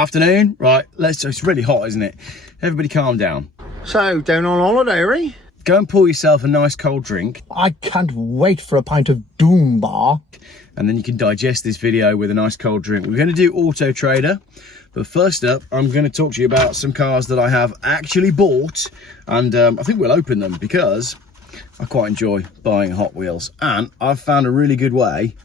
Afternoon, right, it's really hot, isn't it? Everybody calm down. So, down on holiday, are we? Go and pour yourself a nice cold drink. I can't wait for a pint of Doom Bar. And then you can digest this video with a nice cold drink. We're going to do Auto Trader. But first up, I'm going to talk to you about some cars that I have actually bought. And I think we'll open them because I quite enjoy buying Hot Wheels. And I've found a really good way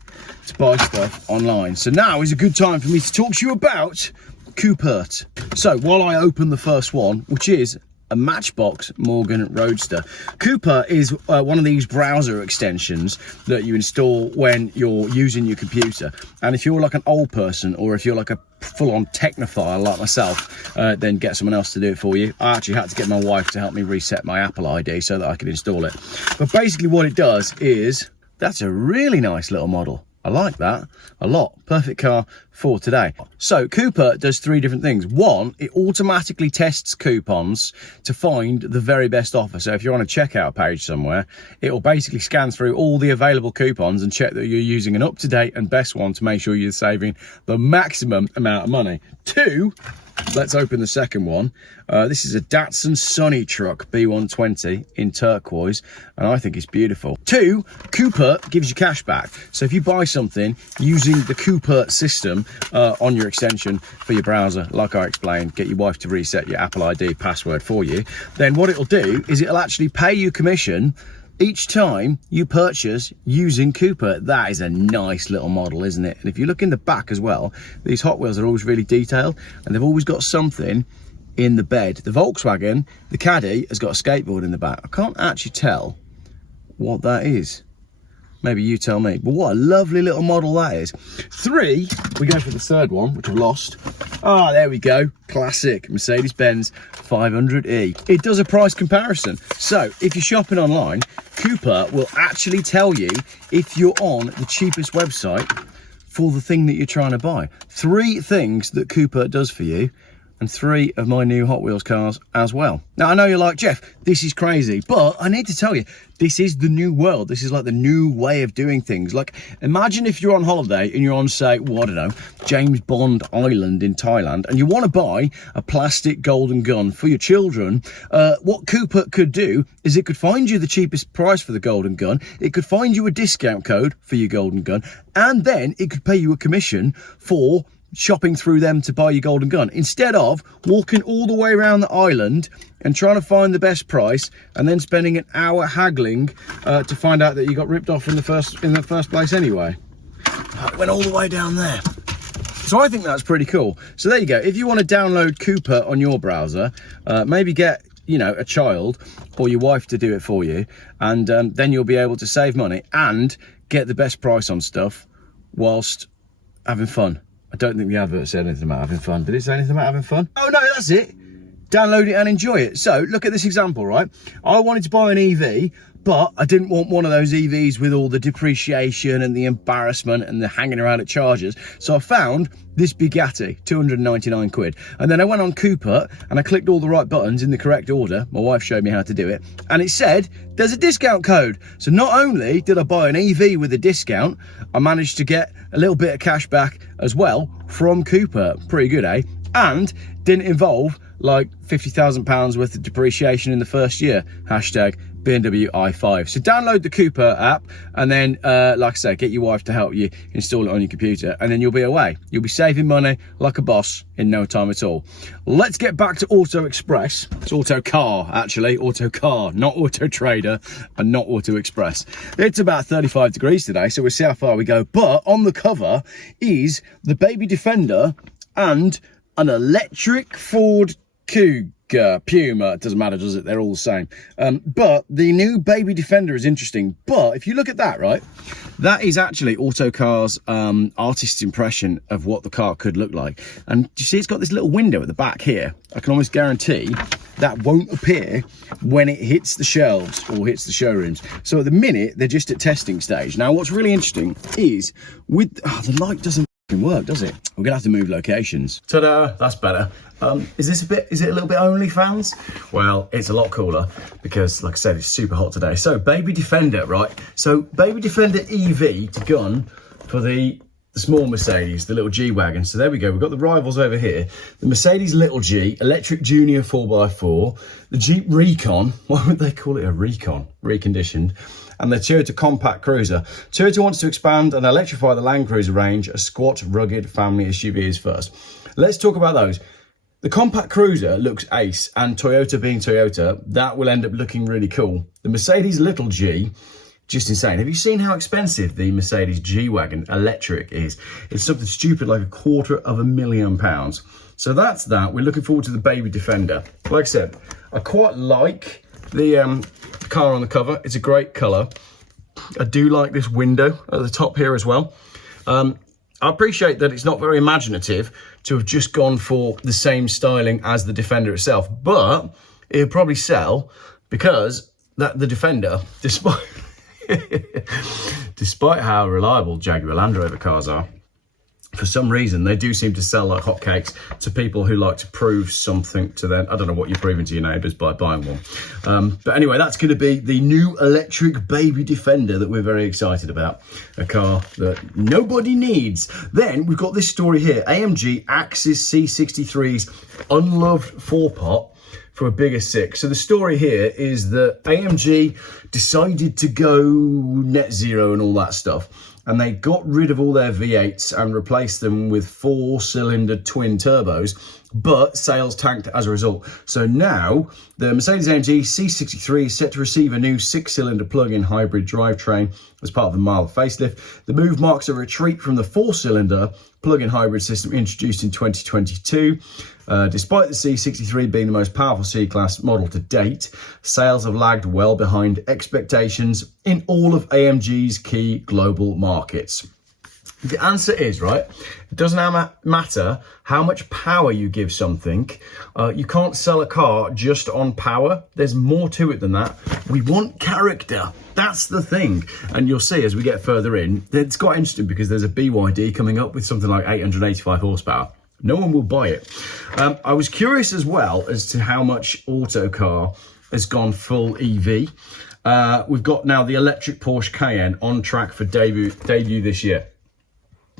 to buy stuff online. So now is a good time for me to talk to you about Coupert. So while I open the first one, which is a Matchbox Morgan Roadster. Coupert is one of these browser extensions that you install when you're using your computer. And if you're like an old person, or if you're like a full-on technophile like myself, then get someone else to do it for you. I actually had to get my wife to help me reset my Apple ID so that I could install it. But basically what it does is, that's a really nice little model. I like that a lot. Perfect car for today. So Coupert does three different things. One, it automatically tests coupons to find the very best offer. So if you're on a checkout page somewhere, it will basically scan through all the available coupons and check that you're using an up-to-date and best one to make sure you're saving the maximum amount of money. Two, let's open the second one. This is a Datsun Sunny Truck B120 in turquoise, and I think it's beautiful. Two, Coupert gives you cash back. So if you buy something using the Coupert system on your extension for your browser, like I explained, get your wife to reset your Apple ID password for you, then what it'll do is it'll actually pay you commission each time you purchase using Coupert. That is a nice little model, isn't it? And if you look in the back as well, these Hot Wheels are always really detailed, and they've always got something in the bed. The Volkswagen, the Caddy, has got a skateboard in the back. I can't actually tell what that is. Maybe you tell me. But what a lovely little model that is. Three, we go for the third one, which I've lost. Ah, there we go. Classic Mercedes-Benz 500e. It does a price comparison. So if you're shopping online, Coupert will actually tell you if you're on the cheapest website for the thing that you're trying to buy. Three things that Coupert does for you, and three of my new Hot Wheels cars as well. Now, I know you're like, Geoff, this is crazy, but I need to tell you, this is the new world. This is like the new way of doing things. Like, imagine if you're on holiday and you're on, say, well, I don't know, James Bond Island in Thailand, and you want to buy a plastic golden gun for your children. What Coupert could do is it could find you the cheapest price for the golden gun. It could find you a discount code for your golden gun, and then it could pay you a commission for shopping through them to buy your golden gun, instead of walking all the way around the island and trying to find the best price and then spending an hour haggling to find out that you got ripped off in the first place anyway. It went all the way down there. So I think that's pretty cool. So there you go. If you want to download Coupert on your browser, maybe get, you know, a child or your wife to do it for you, and then you'll be able to save money and get the best price on stuff whilst having fun. I don't think the advert said anything about having fun. Did it say anything about having fun? Oh no, that's it. Download it and enjoy it. So look at this example, right? I wanted to buy an EV, but I didn't want one of those EVs with all the depreciation and the embarrassment and the hanging around at chargers. So I found this Bugatti, 299 quid. And then I went on Coupert and I clicked all the right buttons in the correct order. My wife showed me how to do it. And it said, there's a discount code. So not only did I buy an EV with a discount, I managed to get a little bit of cash back as well from Coupert. Pretty good, eh? And didn't involve like £50,000 worth of depreciation in the first year. Hashtag BMW i5. So download the Coupert app, and then, like I say, get your wife to help you install it on your computer, and then you'll be away. You'll be saving money like a boss in no time at all. Let's get back to Auto Express. It's Auto Car, actually. Auto Car, not Auto Trader, and not Auto Express. It's about 35 degrees today, so we'll see how far we go. But on the cover is the Baby Defender and an electric Ford Cougar, Puma, it doesn't matter, does it? They're all the same. But the new Baby Defender is interesting. But if you look at that, right, that is actually Autocar's artist's impression of what the car could look like. And you see it's got this little window at the back here. I can almost guarantee that won't appear when it hits the shelves or hits the showrooms. So at the minute, they're just at testing stage. Now, what's really interesting is with, the light doesn't work, does it? We're gonna have to move locations. Ta-da, that's better. Is it a little bit OnlyFans? Well, it's a lot cooler because, like I said, it's super hot today. So Baby Defender, right? So Baby Defender EV to gun for the the small Mercedes, the little G-Wagon. So there we go, we've got the rivals over here. The Mercedes Little G, electric junior 4x4, the Jeep Recon, why would they call it a Recon? Reconditioned. And the Toyota Compact Cruiser. Toyota wants to expand and electrify the Land Cruiser range. A squat, rugged family SUV is first. Let's talk about those. The Compact Cruiser looks ace, and Toyota being Toyota, that will end up looking really cool. The Mercedes Little G, just insane. Have you seen how expensive the Mercedes G-Wagon electric is? It's something stupid like £250,000. So that's that. We're looking forward to the Baby Defender. Like I said, I quite like the car on the cover. It's a great colour. I do like this window at the top here as well. I appreciate that it's not very imaginative to have just gone for the same styling as the Defender itself, but it'll probably sell because the Defender, despite how reliable Jaguar Land Rover cars are, for some reason they do seem to sell like hotcakes to people who like to prove something to them. I don't know what you're proving to your neighbours by buying one. But anyway, that's going to be the new electric Baby Defender that we're very excited about. A car that nobody needs. Then we've got this story here. AMG axes C63's unloved 4-pot for a bigger 6. So the story here is that AMG decided to go net zero and all that stuff, and they got rid of all their V8s and replaced them with 4-cylinder twin turbos, but sales tanked as a result. So now the Mercedes-AMG C63 is set to receive a new 6-cylinder plug-in hybrid drivetrain as part of the mild facelift. The move marks a retreat from the 4-cylinder plug-in hybrid system introduced in 2022. Despite the C63 being the most powerful C-Class model to date, sales have lagged well behind expectations in all of AMG's key global markets. The answer is, right, it doesn't matter how much power you give something. You can't sell a car just on power. There's more to it than that. We want character. That's the thing. And you'll see as we get further in, it's quite interesting because there's a BYD coming up with something like 885 horsepower. No one will buy it. I was curious as well as to how much Autocar has gone full EV. We've got now the electric Porsche Cayenne on track for debut this year.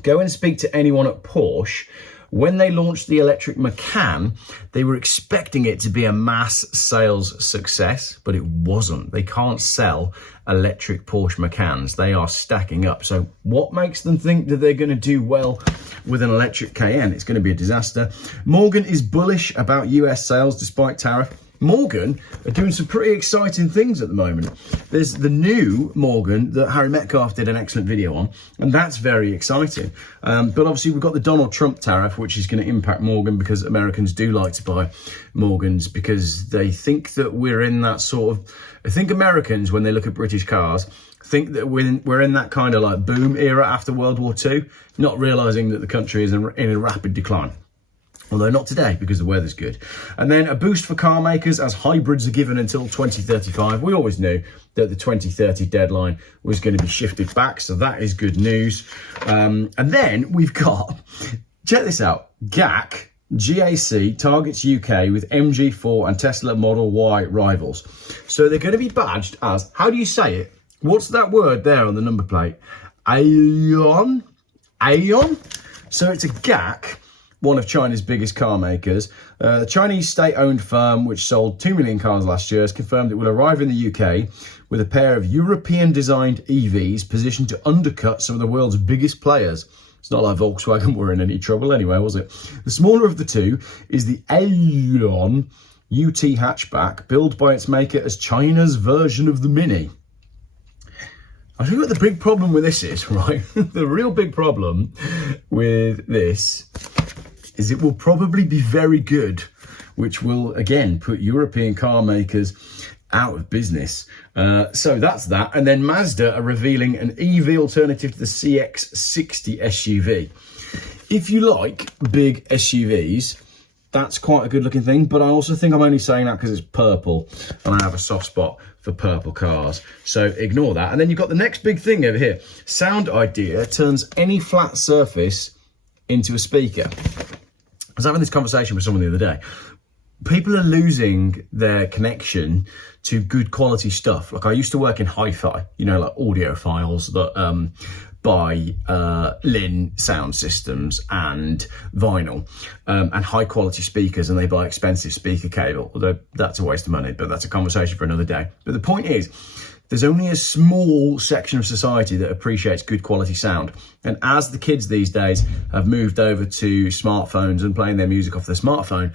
Go and speak to anyone at Porsche. When they launched the electric Macan, they were expecting it to be a mass sales success, but it wasn't. They can't sell electric Porsche Macans. They are stacking up. So what makes them think that they're going to do well with an electric Cayenne? It's going to be a disaster. Morgan is bullish about US sales despite tariff. Morgan are doing some pretty exciting things at the moment. There's the new Morgan that Harry Metcalf did an excellent video on, and that's very exciting. But obviously we've got the Donald Trump tariff, which is going to impact Morgan because Americans do like to buy Morgans because they think that we're in that sort of... I think Americans, when they look at British cars, think that we're in that kind of like boom era after World War II, not realising that the country is in a rapid decline. Although not today because the weather's good. And then a boost for car makers as hybrids are given until 2035. We always knew that the 2030 deadline was going to be shifted back, so that is good news. And then we've got, check this out, GAC targets UK with MG4 and Tesla Model Y rivals. So they're going to be badged as, how do you say it? What's that word there on the number plate? Aeon? So it's a GAC, one of China's biggest car makers. The Chinese state-owned firm, which sold 2 million cars last year, has confirmed it will arrive in the UK with a pair of European-designed EVs positioned to undercut some of the world's biggest players. It's not like Volkswagen were in any trouble anyway, was it? The smaller of the two is the Aeon UT hatchback, billed by its maker as China's version of the Mini. I think what the big problem with this is, right? The real big problem with this is it will probably be very good, which will, again, put European car makers out of business. So that's that. And then Mazda are revealing an EV alternative to the CX-60 SUV. If you like big SUVs, that's quite a good looking thing. But I also think I'm only saying that because it's purple and I have a soft spot for purple cars. So ignore that. And then you've got the next big thing over here. Sound Idea turns any flat surface into a speaker. I was having this conversation with someone the other day. people are losing their connection to good quality stuff. Like I used to work in hi-fi, you know, like audiophiles that buy Lin sound systems and vinyl and high quality speakers, and they buy expensive speaker cable, although that's a waste of money, but that's a conversation for another day. But the point is, there's only a small section of society that appreciates good quality sound. And as the kids these days have moved over to smartphones and playing their music off their smartphone,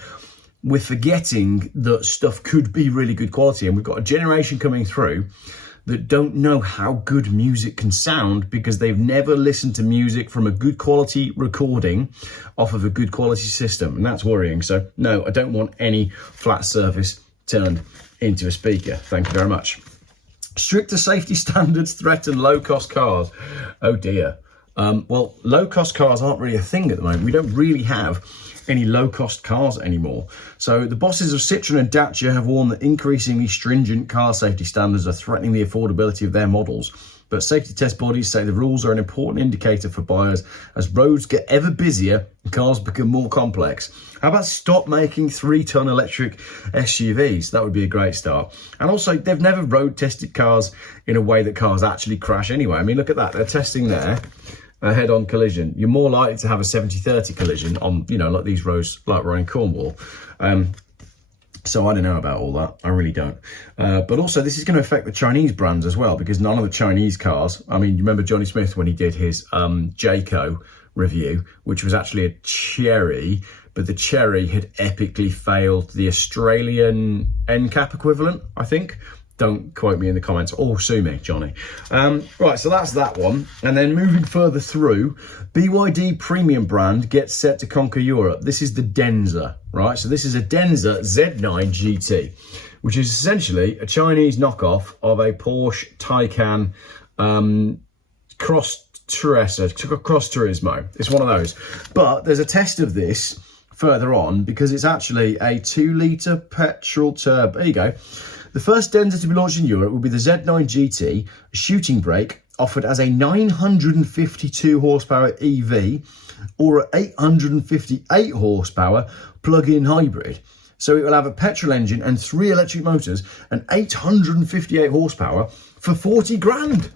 we're forgetting that stuff could be really good quality. And we've got a generation coming through that don't know how good music can sound because they've never listened to music from a good quality recording off of a good quality system. And that's worrying. So no, I don't want any flat surface turned into a speaker. Thank you very much. Stricter safety standards threaten low-cost cars. Oh dear. Well, low-cost cars aren't really a thing at the moment. We don't really have any low-cost cars anymore. So the bosses of Citroën and Dacia have warned that increasingly stringent car safety standards are threatening the affordability of their models. But safety test bodies say the rules are an important indicator for buyers as roads get ever busier and cars become more complex. How about stop making 3-ton electric SUVs? That would be a great start. And also, they've never road tested cars in a way that cars actually crash anyway. I mean, look at that. They're testing there a head-on collision. You're more likely to have a 70-30 collision on, you know, like these roads like we're in Cornwall. So I don't know about all that. I really don't. But also, this is going to affect the Chinese brands as well, because none of the Chinese cars, I mean, you remember Johnny Smith when he did his Jayco review, which was actually a Cherry, but the Cherry had epically failed the Australian NCAP equivalent, I think. Don't quote me in the comments or sue me, Johnny. Right, so that's that one. And then moving further through, BYD premium brand gets set to conquer Europe. This is the Denza, right? So this is a Denza Z9 GT, which is essentially a Chinese knockoff of a Porsche Taycan Cross Turismo. It's one of those. But there's a test of this further on because it's actually a 2-litre petrol turbo. There you go. The first Denza to be launched in Europe will be the Z9 GT, a shooting brake offered as a 952 horsepower EV or an 858 horsepower plug-in hybrid. So it will have a petrol engine and 3 electric motors and 858 horsepower for 40 grand.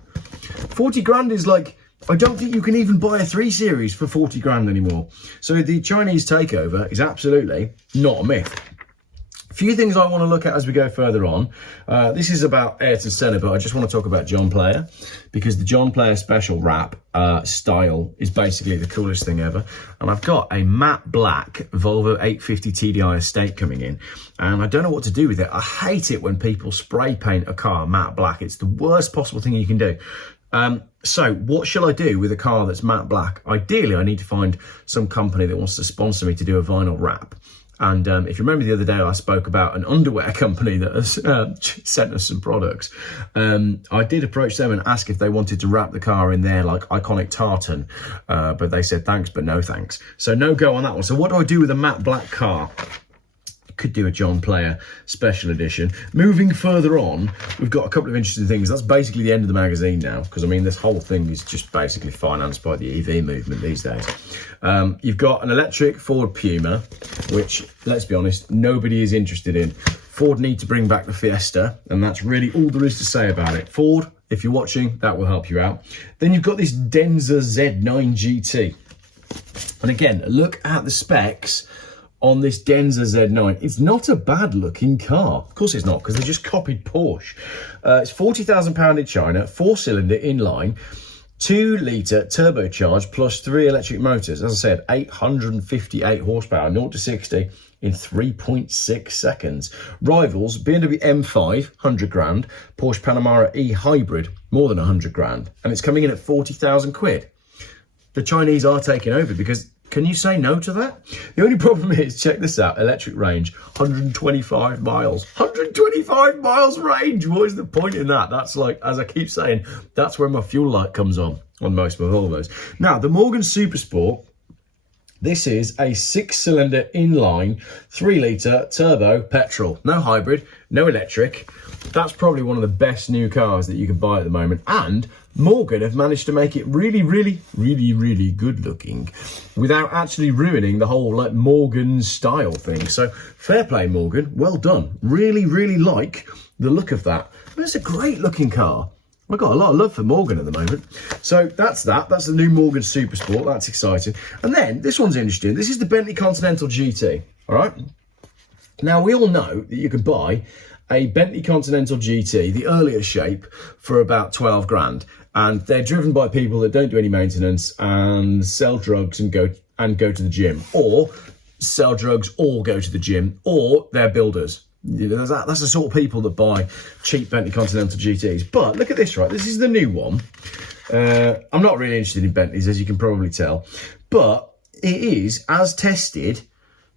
40 grand is like, I don't think you can even buy a 3 Series for 40 grand anymore. So the Chinese takeover is absolutely not a myth. Few things I want to look at as we go further on. This is about Ayrton Senna, but I just want to talk about John Player because the John Player special wrap style is basically the coolest thing ever. And I've got a matte black Volvo 850 TDI Estate coming in, and I don't know what to do with it. I hate it when people spray paint a car matte black. It's the worst possible thing you can do. So what shall I do with a car that's matte black? Ideally, I need to find some company that wants to sponsor me to do a vinyl wrap. And if you remember the other day, I spoke about an underwear company that has sent us some products. I did approach them and ask if they wanted to wrap the car in their like iconic tartan, but they said thanks, but no thanks. So no go on that one. So what do I do with a matte black car? Could do a John Player special edition. Moving further on, we've got a couple of interesting things. That's basically the end of the magazine now, because I mean, this whole thing is just basically financed by the EV movement these days. You've got an electric Ford Puma, which, let's be honest, nobody is interested in. Ford need to bring back the Fiesta, and that's really all there is to say about it. Ford, if you're watching, that will help you out. Then you've got this Denza Z9 GT. And again, look at the specs on this Denza Z9. It's not a bad looking car. Of course it's not, because they just copied Porsche. It's £40,000 in China, 4-cylinder inline, 2-litre turbocharged plus 3 electric motors. As I said, 858 horsepower, 0 to 60 in 3.6 seconds. Rivals, BMW M5, 100 grand, Porsche Panamera E Hybrid, more than 100 grand. And it's coming in at 40,000 quid. The Chinese are taking over because can you say no to that? The only problem is, check this out, electric range, 125 miles. 125 miles range, what is the point in that? That's like, as I keep saying, that's where my fuel light comes on most of my Volvos. Now, the Morgan Super Sport, this is a 6-cylinder inline, 3-litre turbo petrol. No hybrid, no electric. That's probably one of the best new cars that you can buy at the moment. And Morgan have managed to make it really, really, really, really good looking without actually ruining the whole like Morgan style thing. So fair play, Morgan. Well done. Really, really like the look of that. It's a great looking car. I've got a lot of love for Morgan at the moment. So that's that. That's the new Morgan Super Sport. That's exciting. And then this one's interesting. This is the Bentley Continental GT. All right. Now, we all know that you can buy a Bentley Continental GT, the earlier shape, for about 12 grand. And they're driven by people that don't do any maintenance and sell drugs and go to the gym, or sell drugs or go to the gym, or they're builders. You know, that's the sort of people that buy cheap Bentley Continental GTs. But look at this, right? This is the new one. I'm not really interested in Bentleys, as you can probably tell, but it is, as tested,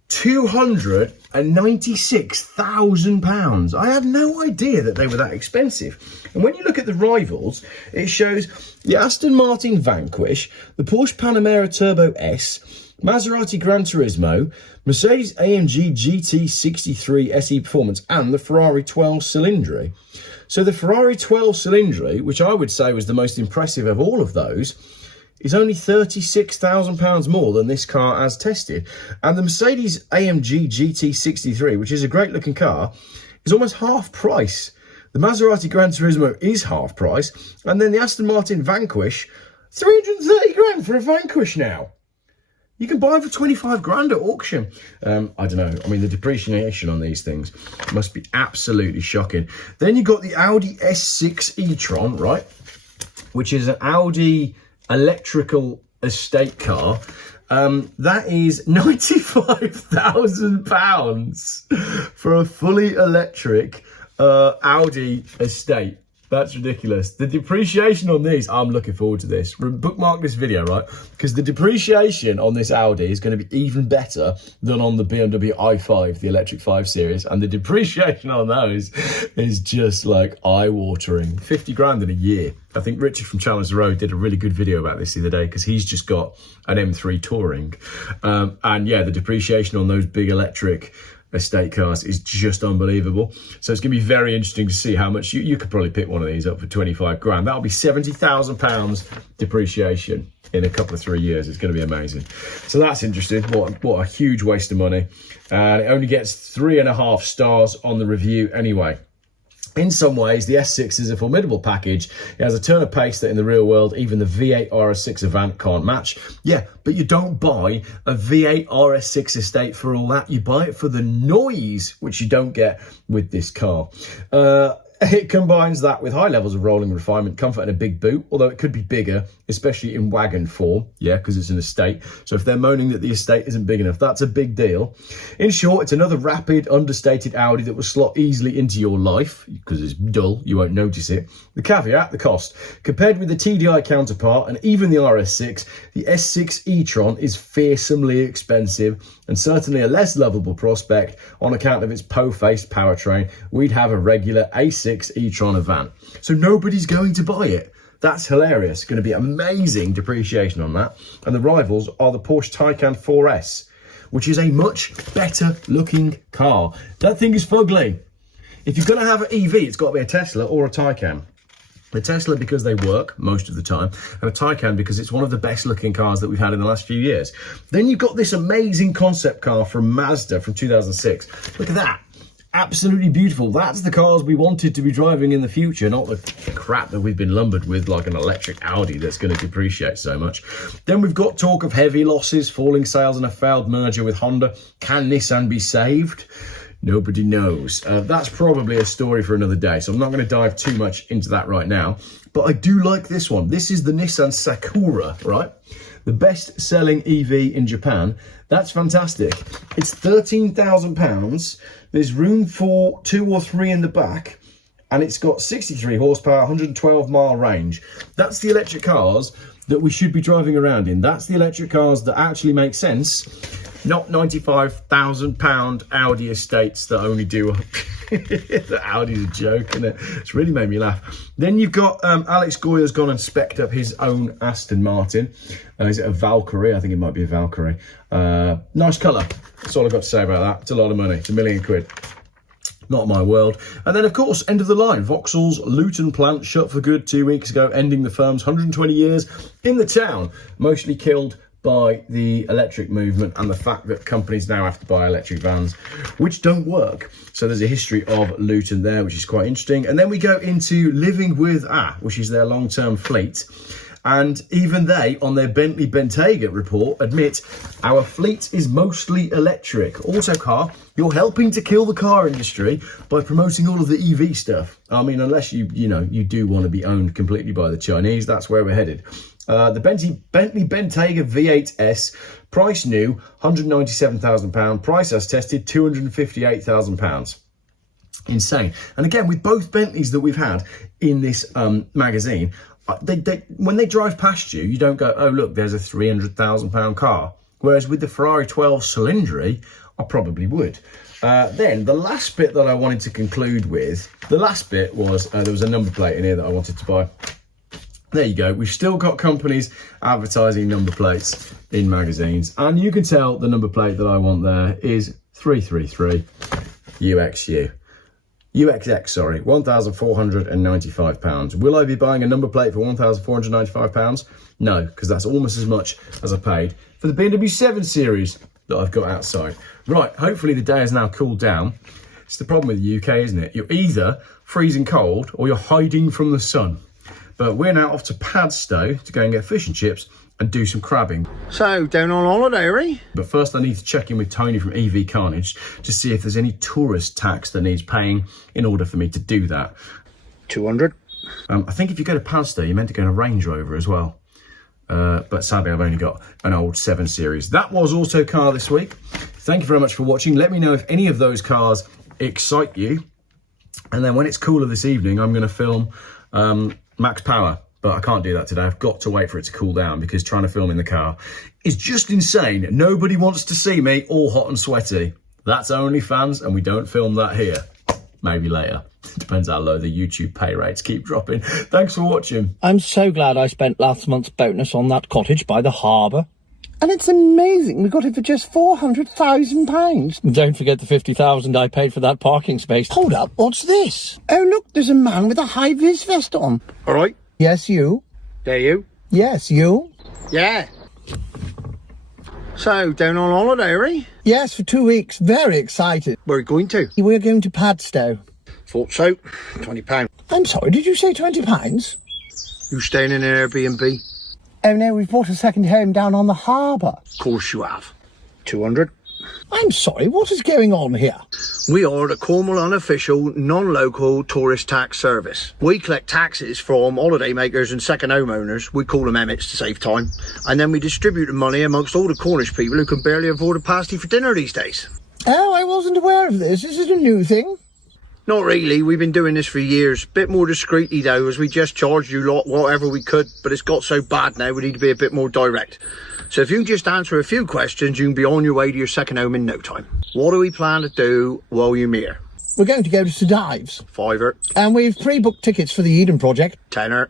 £296,000. I had no idea that they were that expensive. And when you look at the rivals, it shows the Aston Martin Vanquish, the Porsche Panamera Turbo S, Maserati Gran Turismo, Mercedes AMG GT 63 SE Performance, and the Ferrari 12 Cilindri. So the Ferrari 12 Cilindri, which I would say was the most impressive of all of those, is only £36,000 more than this car as tested. And the Mercedes AMG GT 63, which is a great looking car, is almost half price. The Maserati Gran Turismo is half price. And then the Aston Martin Vanquish, 330 grand for a Vanquish now. You can buy for 25 grand at auction. I don't know. I mean, the depreciation on these things must be absolutely shocking. Then you've got the Audi S6 e-tron, right? Which is an Audi electrical estate car. That is £95,000 for a fully electric Audi estate. That's ridiculous. The depreciation on these, I'm looking forward to this. Bookmark this video, right? Because the depreciation on this Audi is going to be even better than on the BMW i5, the electric 5 Series. And the depreciation on those is just like eye-watering. 50 grand in a year. I think Richard from Challenger Road did a really good video about this the other day, because he's just got an M3 Touring. And yeah, the depreciation on those big electric estate cars is just unbelievable. So it's going to be very interesting to see how much you could probably pick one of these up for 25 grand. That'll be £70,000 depreciation in a couple of 3 years. It's going to be amazing. So that's interesting. What a huge waste of money. And it only gets 3.5 stars on the review anyway. In some ways, the S6 is a formidable package. It has a turn of pace that in the real world, even the V8 RS6 Avant can't match. Yeah, but you don't buy a V8 RS6 estate for all that. You buy it for the noise, which you don't get with this car. It combines that with high levels of rolling refinement, comfort and a big boot, although it could be bigger, especially in wagon form, yeah, because it's an estate. So if they're moaning that the estate isn't big enough, that's a big deal. In short, it's another rapid, understated Audi that will slot easily into your life, because it's dull, you won't notice it. The caveat, the cost. Compared with the TDI counterpart and even the RS6, the S6 e-tron is fearsomely expensive and certainly a less lovable prospect on account of its po-faced powertrain. We'd have a regular A6 e-tron Avant. So nobody's going to buy it. That's hilarious. Going to be amazing depreciation on that. And the rivals are the Porsche Taycan 4S, which is a much better looking car. That thing is fugly. If you're going to have an EV, it's got to be a Tesla or a Taycan. A Tesla because they work most of the time, and a Taycan because it's one of the best looking cars that we've had in the last few years. Then you've got this amazing concept car from Mazda from 2006. Look at that. Absolutely beautiful. That's the cars we wanted to be driving in the future, not the crap that we've been lumbered with, like an electric Audi that's going to depreciate so much. Then we've got talk of heavy losses, falling sales and a failed merger with Honda. Can Nissan be saved? Nobody knows. That's probably a story for another day, so I'm not going to dive too much into that right now. But I do like this one. This is the Nissan Sakura, right? The best-selling EV in Japan. That's fantastic. It's £13,000. There's room for 2 or 3 in the back, and it's got 63 horsepower, 112-mile range. That's the electric cars that we should be driving around in. That's the electric cars that actually make sense, not £95,000 Audi estates that only do... The Audi's a joke, isn't it? It's really made me laugh. Then you've got Alex Goyer's gone and specced up his own Aston Martin. Is it a Valkyrie? I think it might be a Valkyrie. Nice colour. That's all I've got to say about that. It's a lot of money. It's £1 million. not my world. And then, of course, end of the line. Vauxhall's Luton plant shut for good 2 weeks ago, ending the firm's 120 years in the town, mostly killed by the electric movement and the fact that companies now have to buy electric vans, which don't work. So there's a history of Luton there, which is quite interesting. And then we go into living with which is their long-term fleet. And even they, on their Bentley Bentayga report, admit our fleet is mostly electric. Autocar, you're helping to kill the car industry by promoting all of the EV stuff. I mean, unless you do want to be owned completely by the Chinese, that's where we're headed. The Bentley Bentayga V8S, price new, £197,000. Price as tested, £258,000. Insane. And again, with both Bentleys that we've had in this magazine, when they drive past you, you don't go, oh, look, there's a £300,000 car. Whereas with the Ferrari 12 Cylindri, I probably would. Then the last bit that I wanted to conclude with, was there was a number plate in here that I wanted to buy. There you go. We've still got companies advertising number plates in magazines. And you can tell the number plate that I want there is 333 UXU. UXX, sorry, £1,495. Will I be buying a number plate for £1,495? No, because that's almost as much as I paid for the BMW 7 Series that I've got outside. Right, hopefully the day has now cooled down. It's the problem with the UK, isn't it? You're either freezing cold or you're hiding from the sun. But we're now off to Padstow to go and get fish and chips and do some crabbing. So, down on holiday, are we? But first I need to check in with Tony from EV Carnage to see if there's any tourist tax that needs paying in order for me to do that. 200. I think if you go to Padstow, you're meant to go in a Range Rover as well. But sadly, I've only got an old 7 Series. That was Autocar this week. Thank you very much for watching. Let me know if any of those cars excite you. And then when it's cooler this evening, I'm going to film Max Power. But I can't do that today. I've got to wait for it to cool down because trying to film in the car is just insane. Nobody wants to see me all hot and sweaty. That's OnlyFans, and we don't film that here. Maybe later. Depends how low the YouTube pay rates keep dropping. Thanks for watching. I'm so glad I spent last month's bonus on that cottage by the harbour. And it's amazing, we got it for just £400,000. Don't forget the £50,000 I paid for that parking space. Hold up, what's this? Oh look, there's a man with a high-vis vest on. All right. Yes, you. There you. Yes, you. Yeah. So, down on holiday, are we? Yes, for 2 weeks. Very excited. Where are you going to? We're going to Padstow. Thought so. £20. I'm sorry, did you say £20? You staying in an Airbnb? Oh no, we've bought a second home down on the harbour. Of course you have. 200. I'm sorry, what is going on here? We are the Cornwall unofficial, non-local tourist tax service. We collect taxes from holiday makers and second homeowners. We call them emmets to save time. And then we distribute the money amongst all the Cornish people who can barely afford a pasty for dinner these days. Oh, I wasn't aware of this. Is it a new thing? Not really. We've been doing this for years. Bit more discreetly though, as we just charged you lot whatever we could, but it's got so bad now we need to be a bit more direct. So if you can just answer a few questions, you can be on your way to your second home in no time. What do we plan to do while you're here? We're going to go to St Ives. £5. And we've pre-booked tickets for the Eden Project. £10.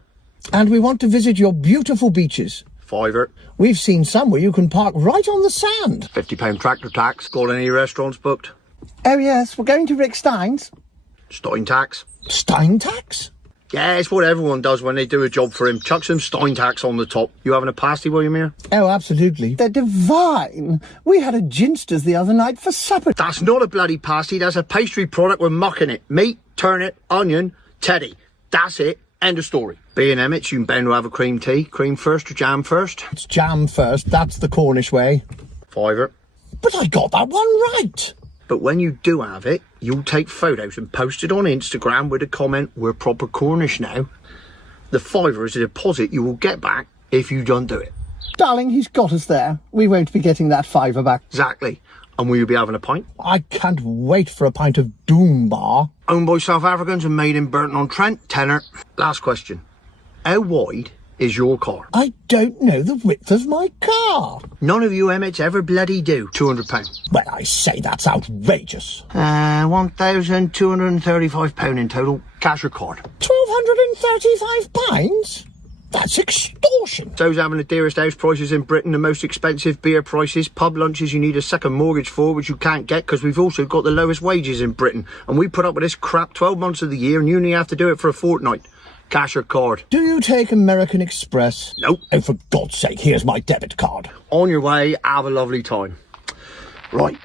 And we want to visit your beautiful beaches. £5. We've seen some where you can park right on the sand. £50 tractor tax. Got any restaurants booked? Oh yes, we're going to Rick Stein's. Stein tax. Stein tax? Yeah, it's what everyone does when they do a job for him. Chuck some Stein tax on the top. You having a pasty, William, here? Oh, absolutely. They're divine. We had a ginsters the other night for supper. That's not a bloody pasty. That's a pastry product with muck in it. Meat, turnip, onion, teddy. That's it. End of story. Being Emmets, you can bound to have a cream tea. Cream first or jam first? It's jam first. That's the Cornish way. £5. But I got that one right. But when you do have it, you'll take photos and post it on Instagram with a comment, "We're proper Cornish now." The £5 is a deposit you will get back if you don't do it. Darling, he's got us there. We won't be getting that £5 back. Exactly. And will you be having a pint? I can't wait for a pint of Doom Bar. Owned by South Africans and made in Burton-on-Trent. £10. Last question. How wide is your car? I don't know the width of my car. None of you Emmets ever bloody do. £200. Well, I say that's outrageous. £1,235 in total. Cash or card? £1,235? That's extortion. So's having the dearest house prices in Britain, the most expensive beer prices, pub lunches you need a second mortgage for, which you can't get because we've also got the lowest wages in Britain. And we put up with this crap 12 months of the year and you only have to do it for a fortnight. Cash or card? Do you take American Express? Nope. Oh, for God's sake, here's my debit card. On your way, have a lovely time. Right.